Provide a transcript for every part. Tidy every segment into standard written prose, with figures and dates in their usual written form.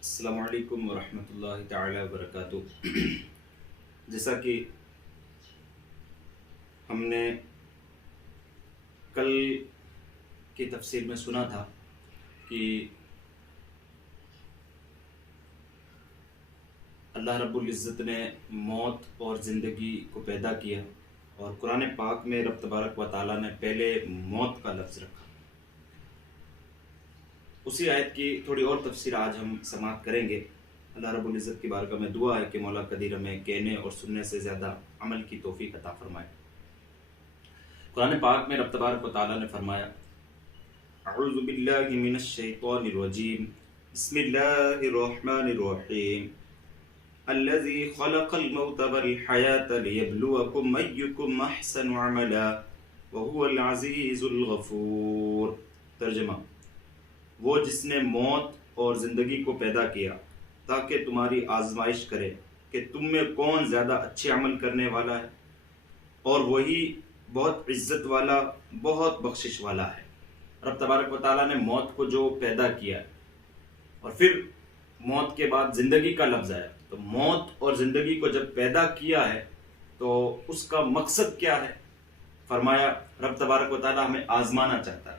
السلام علیکم ورحمۃ اللہ تعالی وبرکاتہ۔ جیسا کہ ہم نے کل کی تفسیر میں سنا تھا کہ اللہ رب العزت نے موت اور زندگی کو پیدا کیا، اور قرآن پاک میں رب تبارک و تعالیٰ نے پہلے موت کا لفظ رکھا۔ اسی آیت کی تھوڑی اور تفسیر آج ہم سماعت کریں گے۔ اللہ رب العزت کی بارگاہ میں دعا ہے کہ مولا قدیر ہمیں کہنے اور سننے سے زیادہ عمل کی توفیق عطا فرمائے۔ قرآن پاک میں رب تبارک و تعالیٰ نے فرمایا، اعوذ باللہ من الشیطان الرجیم، بسم اللہ الرحمن الرحیم، الذی خلق الموت والحیاة لیبلوکم ایکم احسن عملا وہو العزیز الغفور۔ ترجمہ: وہ جس نے موت اور زندگی کو پیدا کیا تاکہ تمہاری آزمائش کرے کہ تم میں کون زیادہ اچھے عمل کرنے والا ہے، اور وہی بہت عزت والا، بہت بخشش والا ہے۔ رب تبارک و تعالیٰ نے موت کو جو پیدا کیا ہے، اور پھر موت کے بعد زندگی کا لفظ آیا، تو موت اور زندگی کو جب پیدا کیا ہے تو اس کا مقصد کیا ہے؟ فرمایا رب تبارک و تعالیٰ ہمیں آزمانا چاہتا ہے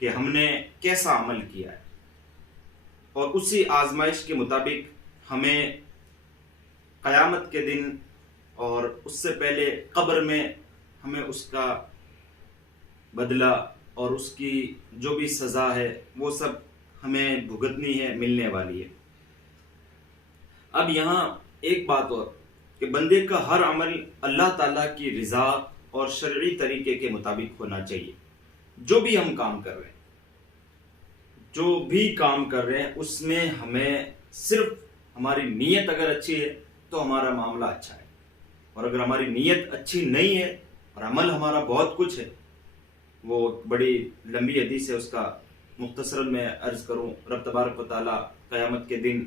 کہ ہم نے کیسا عمل کیا ہے، اور اسی آزمائش کے مطابق ہمیں قیامت کے دن اور اس سے پہلے قبر میں ہمیں اس کا بدلہ اور اس کی جو بھی سزا ہے وہ سب ہمیں بھگتنی ہے، ملنے والی ہے۔ اب یہاں ایک بات اور کہ بندے کا ہر عمل اللہ تعالیٰ کی رضا اور شرعی طریقے کے مطابق ہونا چاہیے۔ جو بھی ہم کام کر رہے ہیں اس میں ہمیں صرف ہماری نیت اگر اچھی ہے تو ہمارا معاملہ اچھا ہے، اور اگر ہماری نیت اچھی نہیں ہے اور عمل ہمارا بہت کچھ ہے، وہ بڑی لمبی حدیث ہے، اس کا مختصراً میں عرض کروں۔ رب تبارک و تعالیٰ قیامت کے دن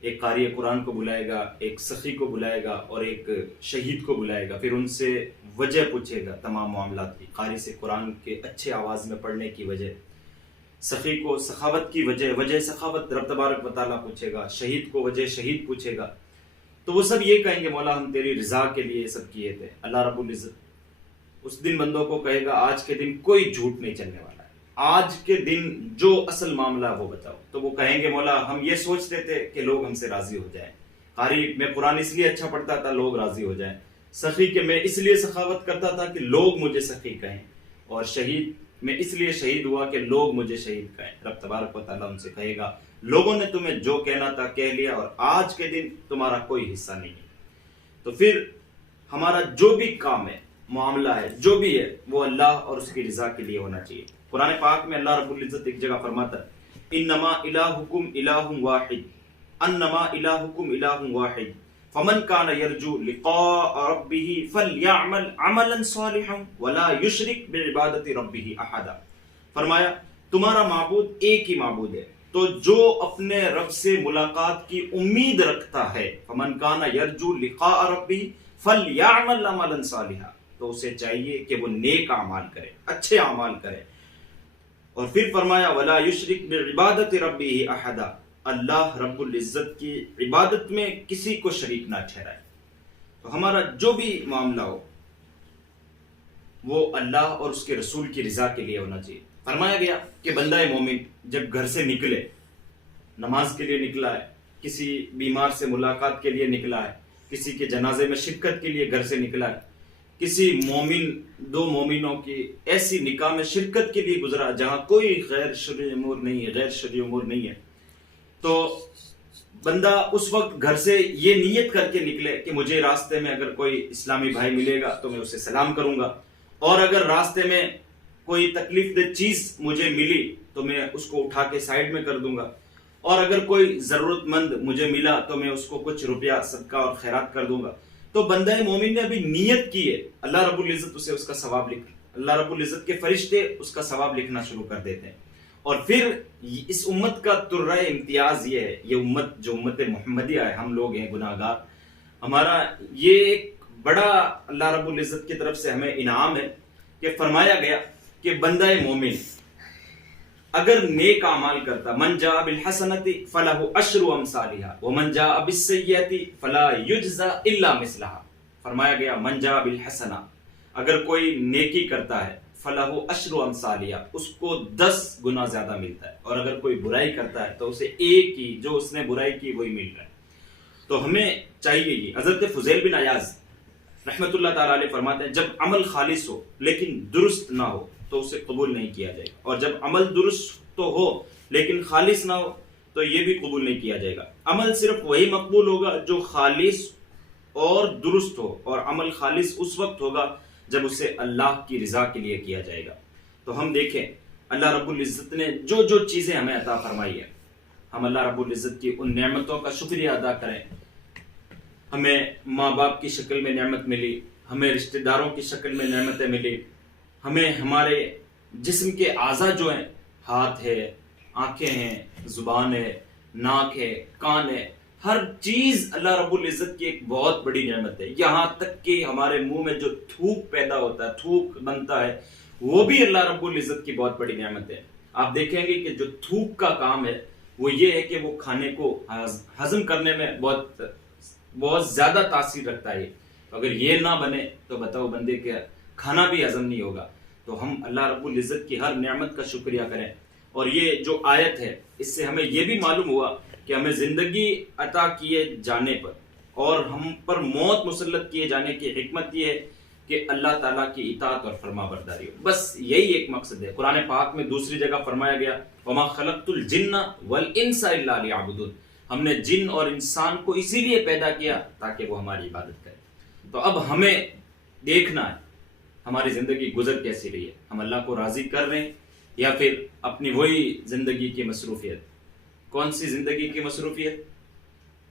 ایک قاری قرآن کو بلائے گا، ایک سخی کو بلائے گا اور ایک شہید کو بلائے گا، پھر ان سے وجہ پوچھے گا تمام معاملات کی۔ قاری سے قرآن کے اچھے آواز میں پڑھنے کی وجہ، سخی کو سخاوت کی وجہ سخاوت رب تبارک و تعالیٰ پوچھے گا، شہید کو وجہ شہید پوچھے گا۔ تو وہ سب یہ کہیں گے، مولا ہم تیری رضا کے لیے یہ سب کیے تھے۔ اللہ رب العزت اس دن بندوں کو کہے گا، آج کے دن کوئی جھوٹ نہیں چلنے والا ہے، آج کے دن جو اصل معاملہ وہ بتاؤ۔ تو وہ کہیں گے، مولا ہم یہ سوچتے تھے کہ لوگ ہم سے راضی ہو جائیں، قاری میں قرآن اس لیے اچھا پڑھتا تھا لوگ راضی ہو جائیں، سخی کہ میں اس لیے سخاوت کرتا تھا کہ لوگ مجھے سخی کہیں، اور شہید میں اس لیے شہید ہوا کہ لوگ مجھے شہید کہیں۔ رب تبارک و تعالیٰ ان سے کہے گا، لوگوں نے تمہیں جو کہنا تھا کہہ لیا، اور آج کے دن تمہارا کوئی حصہ نہیں ہے۔ تو پھر ہمارا جو بھی کام ہے، معاملہ ہے، جو بھی ہے، وہ اللہ اور اس کی رضا کے لیے ہونا چاہیے۔ قرآن پاک میں اللہ رب العزت ایک جگہ فرماتا ہے، انما الہکم الہ واحد، انما الہکم الہ واحد، فمن کان یرجو لقاء ربہ فلیعمل عملا صالحا ولا یشرک بعبادت ربہ احدا۔ فرمایا تمہارا معبود ایک ہی معبود ہے، تو جو اپنے رب سے ملاقات کی امید رکھتا ہے، فمن کان یرجو لقاء ربہ فلیعمل عملا صالحا، تو اسے چاہیے کہ وہ نیک اعمال کرے، اچھے اعمال کرے۔ اور پھر فرمایا ولا یشرک بعبادت ربہ احدا، اللہ رب العزت کی عبادت میں کسی کو شریک نہ ٹھہرائے۔ تو ہمارا جو بھی معاملہ ہو وہ اللہ اور اس کے رسول کی رضا کے لیے ہونا چاہیے۔ فرمایا گیا کہ بندہ مومن جب گھر سے نکلے، نماز کے لیے نکلا ہے، کسی بیمار سے ملاقات کے لیے نکلا ہے، کسی کے جنازے میں شرکت کے لیے گھر سے نکلا ہے، کسی مومن دو مومنوں کی ایسی نکاح میں شرکت کے لیے گزرا جہاں کوئی غیر شرعی امور نہیں ہے، تو بندہ اس وقت گھر سے یہ نیت کر کے نکلے کہ مجھے راستے میں اگر کوئی اسلامی بھائی ملے گا تو میں اسے سلام کروں گا، اور اگر راستے میں کوئی تکلیف دہ چیز مجھے ملی تو میں اس کو اٹھا کے سائیڈ میں کر دوں گا، اور اگر کوئی ضرورت مند مجھے ملا تو میں اس کو کچھ روپیہ صدقہ اور خیرات کر دوں گا۔ تو بندہ مومن نے ابھی نیت کی ہے، اللہ رب العزت اسے اس کا ثواب اللہ رب العزت کے فرشتے اس کا ثواب لکھنا شروع کر دیتے ہیں۔ اور پھر اس امت کا ترہ امتیاز یہ ہے، یہ امت جو امت محمدیہ ہے، ہم لوگ ہیں گناہگار، ہمارا یہ ایک بڑا اللہ رب العزت کی طرف سے ہمیں انعام ہے کہ فرمایا گیا کہ بندہ مومن اگر نیک اعمال کرتا، من جاء بالحسنۃ فلہ عشر امثالھا ومن جاء بالسیئۃ فلا یجزی الا مثلھا. فرمایا گیا من جاء بالحسنہ، اگر کوئی نیکی کرتا ہے فلہ عشر امثالھا، اس کو 10 گنا زیادہ ملتا ہے، اور اگر کوئی برائی کرتا ہے تو اسے ایک ہی جو اس نے برائی کی وہی مل رہا ہے. تو ہمیں چاہیے یہ. حضرت فضیل بن عیاض رحمۃ اللہ تعالیٰ علیہ فرماتے ہیں جب عمل خالص ہو لیکن درست نہ ہو تو اسے قبول نہیں کیا جائے گا، اور جب عمل درست تو ہو لیکن خالص نہ ہو تو یہ بھی قبول نہیں کیا جائے گا. عمل صرف وہی مقبول ہوگا جو خالص اور درست ہو، اور عمل خالص اس وقت ہوگا جب اسے اللہ کی رضا کے لیے کیا جائے گا. تو ہم دیکھیں اللہ رب العزت نے جو جو چیزیں ہمیں عطا فرمائی ہے، ہم اللہ رب العزت کی ان نعمتوں کا شکریہ ادا کریں. ہمیں ماں باپ کی شکل میں نعمت ملی، ہمیں رشتہ داروں کی شکل میں نعمتیں ملی، ہمیں ہمارے جسم کے اعضاء جو ہیں، ہاتھ ہے، آنکھیں ہیں، زبان ہے، ناک ہے، کان ہے، ہر چیز اللہ رب العزت کی ایک بہت بڑی نعمت ہے. یہاں تک کہ ہمارے منہ میں جو تھوک پیدا ہوتا ہے، تھوک بنتا ہے، وہ بھی اللہ رب العزت کی بہت بڑی نعمت ہے. آپ دیکھیں گے کہ جو تھوک کا کام ہے وہ یہ ہے کہ وہ کھانے کو ہضم کرنے میں بہت زیادہ تاثیر رکھتا ہے. اگر یہ نہ بنے تو بتاؤ بندے کے کھانا بھی ہضم نہیں ہوگا. تو ہم اللہ رب العزت کی ہر نعمت کا شکریہ کریں. اور یہ جو آیت ہے اس سے ہمیں یہ بھی معلوم ہوا کہ ہمیں زندگی عطا کیے جانے پر اور ہم پر موت مسلط کیے جانے کی حکمت یہ ہے کہ اللہ تعالیٰ کی اطاعت اور فرما برداری ہو. بس یہی ایک مقصد ہے. قرآن پاک میں دوسری جگہ فرمایا گیا وَمَا خَلَقْتُ الْجِنَّ وَالْإِنسَ إِلَّا لِيَعْبُدُونِ. ہم نے جن اور انسان کو اسی لیے پیدا کیا تاکہ وہ ہماری عبادت کرے. تو اب ہمیں دیکھنا ہے ہماری زندگی گزر کیسی رہی ہے، ہم اللہ کو راضی کر رہے ہیں یا پھر اپنی وہی زندگی کی مصروفیت. کون سی زندگی کی مصروفیت؟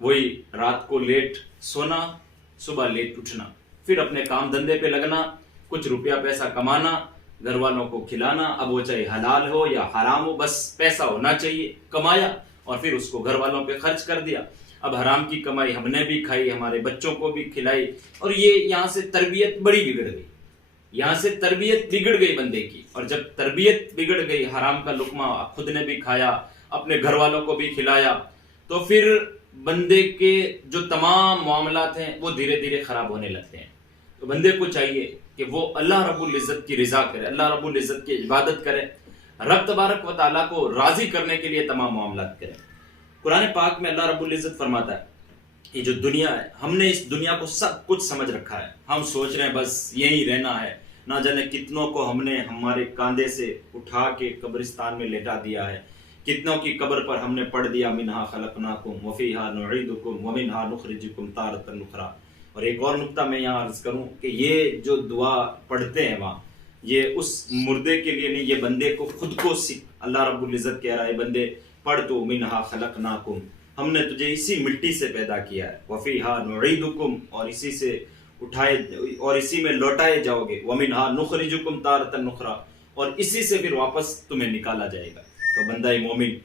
وہی رات کو لیٹ سونا، صبح لیٹ اٹھنا، پھر اپنے کام دھندے پہ لگنا، کچھ روپیہ پیسہ کمانا، گھر والوں کو کھلانا، اب وہ چاہے حلال ہو یا حرام ہو، بس پیسہ ہونا چاہیے، کمایا اور پھر اس کو گھر والوں پہ خرچ کر دیا. اب حرام کی کمائی ہم نے بھی کھائی، ہمارے بچوں کو بھی کھلائی، اور یہ یہاں سے تربیت بڑی بگڑ گئی. یہاں سے تربیت بگڑ گئی بندے کی، اور جب تربیت بگڑ گئی، حرام کا لقمہ خود نے بھی کھایا، اپنے گھر والوں کو بھی کھلایا، تو پھر بندے کے جو تمام معاملات ہیں وہ دھیرے دھیرے خراب ہونے لگتے ہیں. تو بندے کو چاہیے کہ وہ اللہ رب العزت کی رضا کرے، اللہ رب العزت کی عبادت کرے، رب تبارک و تعالیٰ کو راضی کرنے کے لیے تمام معاملات کرے. قرآن پاک میں اللہ رب العزت فرماتا ہے یہ جو دنیا ہے، ہم نے اس دنیا کو سب کچھ سمجھ رکھا ہے. ہم سوچ رہے ہیں بس یہیں رہنا ہے، نہ جانے کتنوں کو ہم نے ہمارے کاندھے سے اٹھا کے قبرستان میں لٹا دیا ہے، کتنوں کی قبر پر ہم نے پڑھ دیا منہا خلقناکم وفیہا نعیدکم ومنہا نخرجکم تارۃ اخری. اور ایک اور نقطہ میں یہاں عرض کروں کہ یہ جو دعا پڑھتے ہیں وہاں، یہ اس مردے کے لیے نہیں، یہ بندے کو خود کو اللہ رب العزت کہہ رہا ہے بندے پڑھ تو منہا خلقناکم، ہم نے تجھے اسی مٹی سے پیدا کیا ہے، وفیہا نعیدکم، اور اسی سے اٹھائے اور اسی میں لوٹائے جاؤ گے، ومنہا نخرجکم تارۃ اخری، اور اسی سے پھر واپس تمہیں نکالا جائے گا. تو بندہ مومن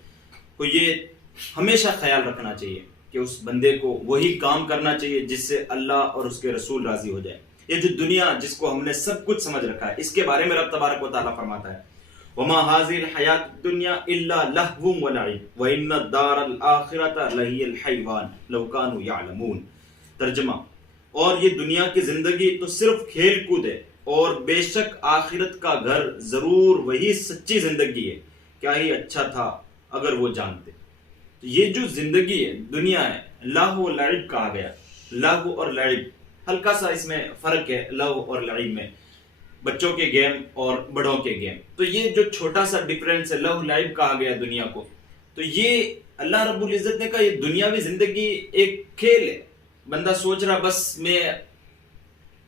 کو یہ ہمیشہ خیال رکھنا چاہیے کہ اس بندے کو وہی کام کرنا چاہیے جس سے اللہ اور اس کے رسول راضی ہو جائے. یہ جو دنیا جس کو ہم نے سب کچھ سمجھ رکھا ہے، اس کے بارے میں رب تبارک و تعالیٰ فرماتا ہے وَمَا هَذِهِ الْحَيَاةُ الدُّنْيَا إِلَّا لَهْوٌ وَلَعِبٌ وَإِنَّ الدَّارَ الْآخِرَةَ لَهِيَ الْحَيْوَانُ لَوْ كَانُوا يَعْلَمُونَ. ترجمہ، اور یہ دنیا کی زندگی تو صرف کھیل کود ہے، اور بے شک آخرت کا گھر ضرور وہی سچی زندگی ہے، کیا ہی اچھا تھا اگر وہ جانتے. یہ جو زندگی ہے، دنیا ہے، لہو و لعب کہا گیا. لہو اور لعب ہلکا سا اس میں فرق ہے، لہو اور لعب میں، بچوں کے گیم اور بڑوں کے گیم. تو یہ جو چھوٹا سا ڈفرینس ہے، لہو لعب کہا گیا دنیا کو. تو یہ اللہ رب العزت نے کہا یہ دنیاوی زندگی ایک کھیل ہے. بندہ سوچ رہا بس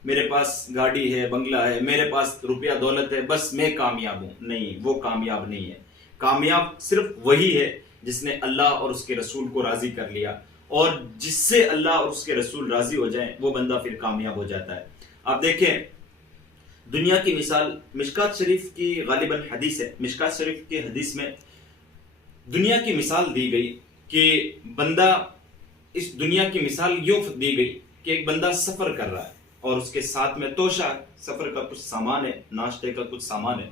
میرے پاس گاڑی ہے، بنگلہ ہے، میرے پاس روپیہ دولت ہے، بس میں کامیاب ہوں. نہیں، وہ کامیاب نہیں ہے. کامیاب صرف وہی ہے جس نے اللہ اور اس کے رسول کو راضی کر لیا، اور جس سے اللہ اور اس کے رسول راضی ہو جائیں وہ بندہ پھر کامیاب ہو جاتا ہے. آپ دیکھیں دنیا کی مثال مشکات شریف کی غالباً حدیث ہے، مشکات شریف کی حدیث میں دنیا کی مثال دی گئی کہ بندہ، اس دنیا کی مثال یوں دی گئی کہ ایک بندہ سفر کر رہا ہے اور اس کے ساتھ میں توشہ، سفر کا کچھ سامان ہے، ناشتے کا کچھ سامان ہے،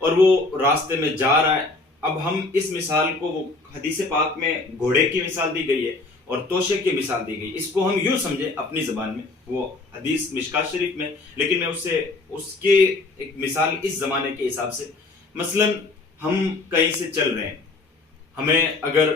اور وہ راستے میں جا رہا ہے. اب ہم اس مثال کو وہ حدیث پاک میں گھوڑے کی مثال دی گئی ہے اور توشے کی مثال دی گئی، اس کو ہم یوں سمجھیں اپنی زبان میں، وہ حدیث مشکات شریف میں، لیکن میں اس کے ایک مثال اس زمانے کے حساب سے، مثلا ہم کہیں سے چل رہے ہیں، ہمیں اگر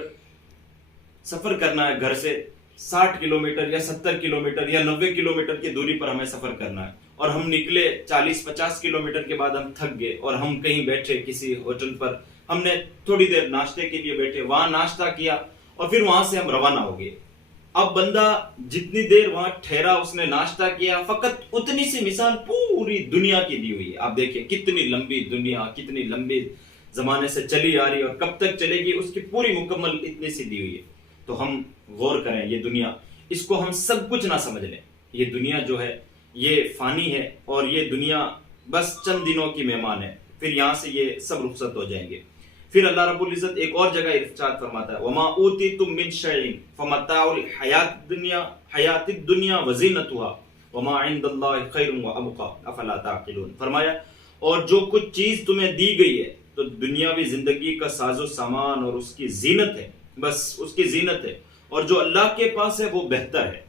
سفر کرنا ہے گھر سے 60 کلومیٹر یا 70 کلومیٹر یا 90 کلومیٹر کی دوری پر ہمیں سفر کرنا ہے، اور ہم نکلے 40-50 کلومیٹر کے بعد ہم تھک گئے اور ہم کہیں بیٹھے کسی ہوٹل پر، ہم نے تھوڑی دیر ناشتے کے لیے بیٹھے، وہاں ناشتہ کیا اور پھر وہاں سے ہم روانہ ہو گئے۔ اب بندہ جتنی دیر وہاں ٹھہرا، اس نے ناشتہ کیا، فقط اتنی سی مثال پوری دنیا کی دی ہوئی ہے۔ آپ دیکھیں کتنی لمبی دنیا، کتنی لمبی زمانے سے چلی آ رہی ہے اور کب تک چلے گی، اس کی پوری مکمل اتنی سی دی ہوئی ہے۔ تو ہم غور کریں، یہ دنیا، اس کو ہم سب کچھ نہ سمجھ لیں۔ یہ دنیا جو ہے یہ فانی ہے اور یہ دنیا بس چند دنوں کی مہمان ہے، پھر یہاں سے یہ سب رخصت ہو جائیں گے۔ پھر اللہ رب العزت ایک اور جگہ ارشاد فرماتا ہے وما اوتیتم من شیء فمتاع الحیات الدنیا وزینتها وما عند اللہ خیر وابقى افلا تعقلون۔ فرمایا اور جو کچھ چیز تمہیں دی گئی ہے تو دنیاوی زندگی کا ساز و سامان اور اس کی زینت ہے، بس اس کی زینت ہے، اور جو اللہ کے پاس ہے وہ بہتر ہے،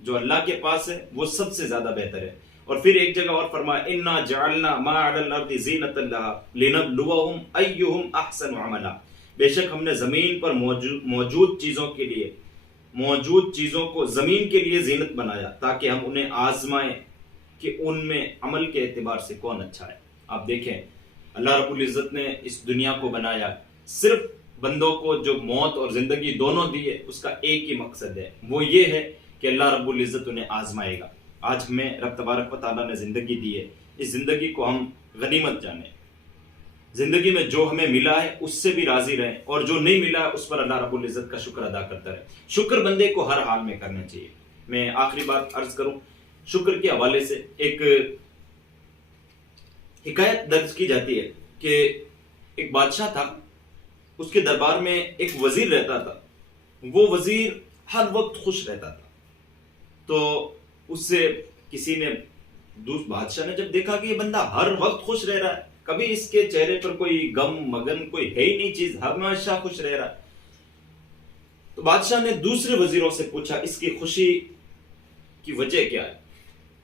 جو اللہ کے پاس ہے وہ سب سے زیادہ بہتر ہے۔ اور پھر ایک جگہ اور فرمایا انا جعلنا ما علی الارض زینۃ لها لنبلوہم ایہم احسن عملا، بے شک ہم نے زمین پر موجود چیزوں کو زمین کے لیے زینت بنایا تاکہ ہم انہیں آزمائیں کہ ان میں عمل کے اعتبار سے کون اچھا ہے۔ آپ دیکھیں اللہ رب العزت نے اس دنیا کو بنایا، صرف بندوں کو جو موت اور زندگی دونوں دی ہے اس کا ایک ہی مقصد ہے، وہ یہ ہے کہ اللہ رب العزت انہیں آزمائے گا۔ آج ہمیں رب تبارک و تعالیٰ نے زندگی دی ہے، اس زندگی کو ہم غنیمت جانیں، زندگی میں جو ہمیں ملا ہے اس سے بھی راضی رہیں، اور جو نہیں ملا ہے اس پر اللہ رب العزت کا شکر ادا کرتا رہے۔ شکر بندے کو ہر حال میں کرنا چاہیے۔ میں آخری بات عرض کروں، شکر کے حوالے سے ایک حکایت درج کی جاتی ہے کہ ایک بادشاہ تھا، اس کے دربار میں ایک وزیر رہتا تھا، وہ وزیر ہر وقت خوش رہتا تھا۔ تو اس سے کسی نے، بادشاہ نے جب دیکھا کہ یہ بندہ ہر وقت خوش رہ رہا ہے، کبھی اس کے چہرے پر کوئی غم مگن کوئی ہے ہی نہیں چیز، ہمیشہ خوش رہ رہا ہے، تو بادشاہ نے دوسرے وزیروں سے پوچھا اس کی خوشی کی وجہ کیا ہے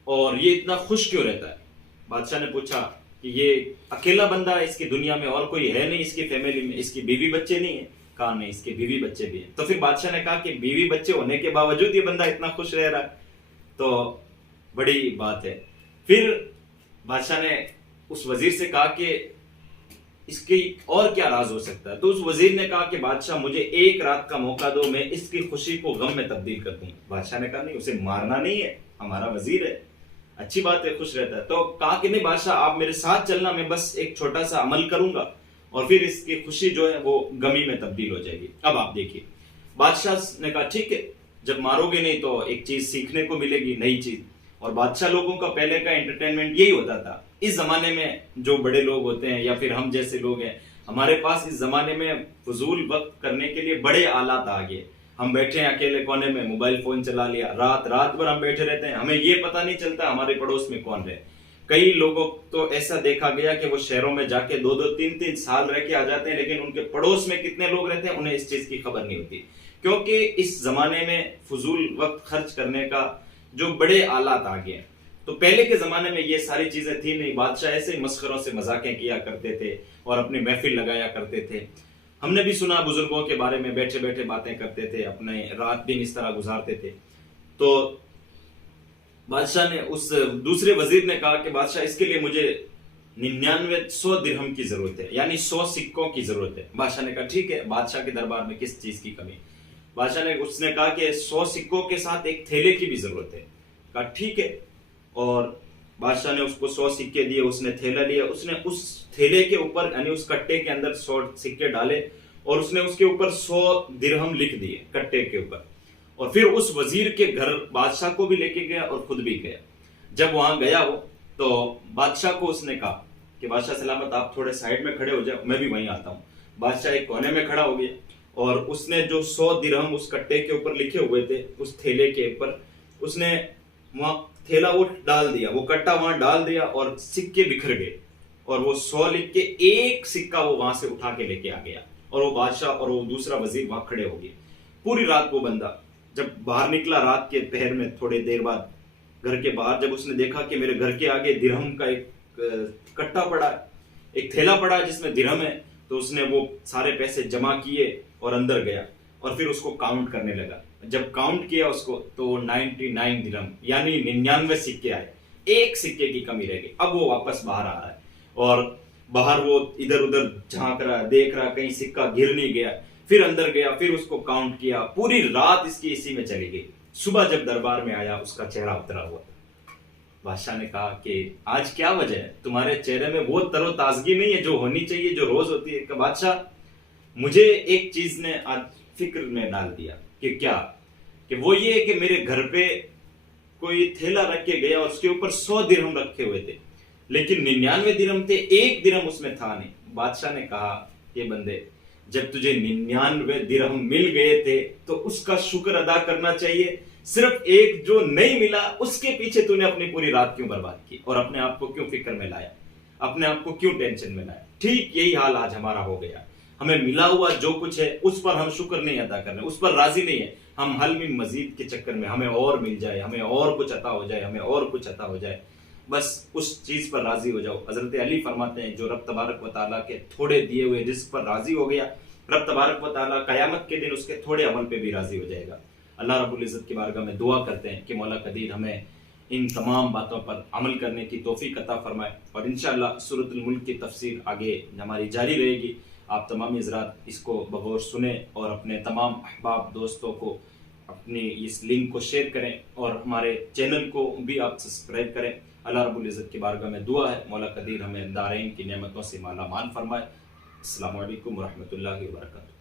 اور یہ اتنا خوش کیوں رہتا ہے۔ بادشاہ نے پوچھا کہ یہ اکیلا بندہ ہے، اس کی دنیا میں اور کوئی ہے نہیں، اس کی فیملی میں اس کی بیوی بچے نہیں ہیں؟ کہا نہیں، اس کے بیوی بچے بھی ہیں۔ تو پھر بادشاہ نے کہا کہ بیوی بچے ہونے کے باوجود یہ بندہ اتنا خوش رہ رہا ہے تو بڑی بات ہے۔ پھر بادشاہ نے اس وزیر سے کہا کہ اس کی اور کیا راز ہو سکتا ہے؟ تو اس وزیر نے کہا کہ بادشاہ مجھے ایک رات کا موقع دو، میں اس کی خوشی کو غم میں تبدیل کر دوں۔ بادشاہ نے کہا نہیں، اسے مارنا نہیں ہے، ہمارا وزیر ہے، اچھی بات ہے، خوش رہتا ہے۔ تو کہا کہ نہیں بادشاہ آپ میرے ساتھ چلنا، میں بس ایک چھوٹا سا عمل کروں گا اور پھر اس کی خوشی جو ہے وہ غمی میں تبدیل ہو جائے گی۔ اب آپ دیکھیے، بادشاہ نے کہا ٹھیک ہے، جب مارو گے نہیں تو ایک چیز سیکھنے کو ملے گی، نئی چیز۔ اور بادشاہ لوگوں کا پہلے کا انٹرٹینمنٹ یہی ہوتا تھا۔ اس زمانے میں جو بڑے لوگ ہوتے ہیں یا پھر ہم جیسے لوگ ہیں، ہمارے پاس اس زمانے میں فضول وقت کرنے کے لیے بڑے آلات آ گئے۔ ہم بیٹھے ہیں اکیلے کونے میں، موبائل فون چلا لیا، رات بھر ہم بیٹھے رہتے ہیں، ہمیں یہ پتہ نہیں چلتا ہمارے پڑوس میں کون رہے۔ کئی لوگوں تو ایسا دیکھا گیا کہ وہ شہروں میں جا کے 2-3 سال رہ کے آ جاتے ہیں، لیکن ان کے پڑوس میں کتنے لوگ رہتے ہیں انہیں اس چیز کی خبر نہیں ہوتی، کیونکہ اس زمانے میں فضول وقت خرچ کرنے کا جو بڑے آلات آ گئے ہیں۔ تو پہلے کے زمانے میں یہ ساری چیزیں تھی نہیں، بادشاہ ایسے ہی مسخروں سے مذاقیں کیا کرتے تھے اور اپنی محفل لگایا کرتے تھے۔ ہم نے بھی سنا بزرگوں کے بارے میں، بیٹھے بیٹھے باتیں کرتے تھے، اپنے رات دن اس طرح گزارتے تھے۔ تو بادشاہ نے اس دوسرے وزیر نے کہا کہ بادشاہ اس کے لیے مجھے 9900 درہم کی ضرورت ہے، یعنی 100 سکوں کی ضرورت ہے۔ بادشاہ نے کہا ٹھیک ہے، بادشاہ کے دربار میں کس چیز کی کمی؟ بادشاہ نے اس نے کہا کہ 100 سکوں کے ساتھ ایک تھیلے کی بھی ضرورت ہے۔ کہا ٹھیک ہے، اور بادشاہ نے اس کو 100 سکے دیے، اس نے تھیلا لیا، اس نے اس تھیلے کے اوپر یعنی اس کٹے کے اندر 100 سکے ڈالے اور اس نے اس کے اوپر 100 درہم لکھ دیے کٹے کے اوپر، اور پھر اس وزیر کے گھر بادشاہ کو بھی لے کے گیا اور خود بھی گیا۔ جب وہاں گیا وہ تو بادشاہ کو اس نے کہا کہ بادشاہ سلامت آپ تھوڑے سائڈ میں کھڑے ہو جاؤ، میں بھی وہیں آتا ہوں۔ بادشاہ ایک کونے میں کھڑا ہو گیا اور اس نے جو 100 درہم اس کٹے کے اوپر لکھے ہوئے تھے اس تھیلے کے اوپر، اس نے وہاں تھیلا وہ ڈال دیا، وہ کٹا وہاں ڈال دیا اور سکے بکھر گئے۔ اور وہ 100 لکھ کے ایک سکہ وہ وہاں سے اٹھا کے لے کے آ گیا، اور وہ بادشاہ اور وہ دوسرا وزیر وہاں کھڑے ہو گئے۔ پوری رات وہ بندہ جب باہر نکلا، رات کے پہر میں تھوڑے دیر بعد گھر کے باہر، جب اس نے دیکھا کہ میرے گھر کے آگے درہم کا ایک کٹا پڑا ہے، ایک تھیلا پڑا ہے جس میں درہم ہے، تو اس نے وہ سارے پیسے جمع کیے اور اندر گیا اور پھر اس کو کاؤنٹ کرنے لگا۔ جب کاؤنٹ کیا اس کو تو 99 درہم یعنی 99 سکے آئے، ایک سکے کی کمی رہ گئی۔ اب وہ واپس باہر آ رہا ہے اور باہر وہ ادھر ادھر جھانک رہا، دیکھ رہا کہیں سکہ گر نہیں گیا، پھر اندر گیا، پھر اس کو کاؤنٹ کیا۔ پوری رات اس کی اسی میں چلی گئی۔ صبح جب دربار میں آیا اس کا چہرہ اترا ہوا تھا۔ بادشاہ نے کہا کہ آج کیا وجہ ہے، تمہارے چہرے میں وہ تر و تازگی نہیں ہے جو ہونی چاہیے، جو روز ہوتی ہے؟ کہ بادشاہ مجھے ایک چیز نے آج فکر میں ڈال دیا۔ کہ کیا؟ کہ وہ یہ ہے کہ میرے گھر پہ کوئی تھیلا رکھ کے گیا اور اس کے اوپر 100 درہم رکھے ہوئے تھے، لیکن 99 درہم تھے، ایک درہم اس میں تھا نہیں۔ بادشاہ نے کہا یہ بندے، جب تجھے 99 درہم مل گئے تھے تو اس کا شکر ادا کرنا چاہیے، صرف ایک جو نہیں ملا اس کے پیچھے تو نے اپنی پوری رات کیوں برباد کی، اور اپنے آپ کو کیوں فکر میں لایا، اپنے آپ کو کیوں ٹینشن میں لایا؟ ٹھیک یہی حال آج ہمارا ہو گیا۔ ہمیں ملا ہوا جو کچھ ہے اس پر ہم شکر نہیں ادا کر رہے، اس پر راضی نہیں ہے، ہم حل میں مزید کے چکر میں ہمیں اور مل جائے، ہمیں اور کچھ عطا ہو جائے، ہمیں اور کچھ عطا ہو جائے، بس اس چیز پر راضی ہو جاؤ۔ حضرت علی فرماتے ہیں جو رب تبارک و تعالیٰ کے تھوڑے دیے ہوئے رزق پر راضی ہو گیا، رب تبارک و تعالیٰ قیامت کے دن اس کے تھوڑے عمل پہ بھی راضی ہو جائے گا۔ اللہ رب العزت کی بارگاہ میں دعا کرتے ہیں کہ مولا قدیر ہمیں ان تمام باتوں پر عمل کرنے کی توفیق عطا فرمائے، اور انشاءاللہ سورۃ الملک کی تفسیر آگے ہماری جاری رہے گی۔ آپ تمام حضرات اس کو بغور سنیں اور اپنے تمام احباب دوستوں کو اپنی اس لنک کو شیئر کریں، اور ہمارے چینل کو بھی آپ سبسکرائب کریں۔ اللہ رب العزت کی بارگاہ میں دعا ہے مولا قدیر ہمیں دارین کی نعمتوں سے مالا مال فرمائے۔ السلام علیکم ورحمۃ اللہ وبرکاتہ۔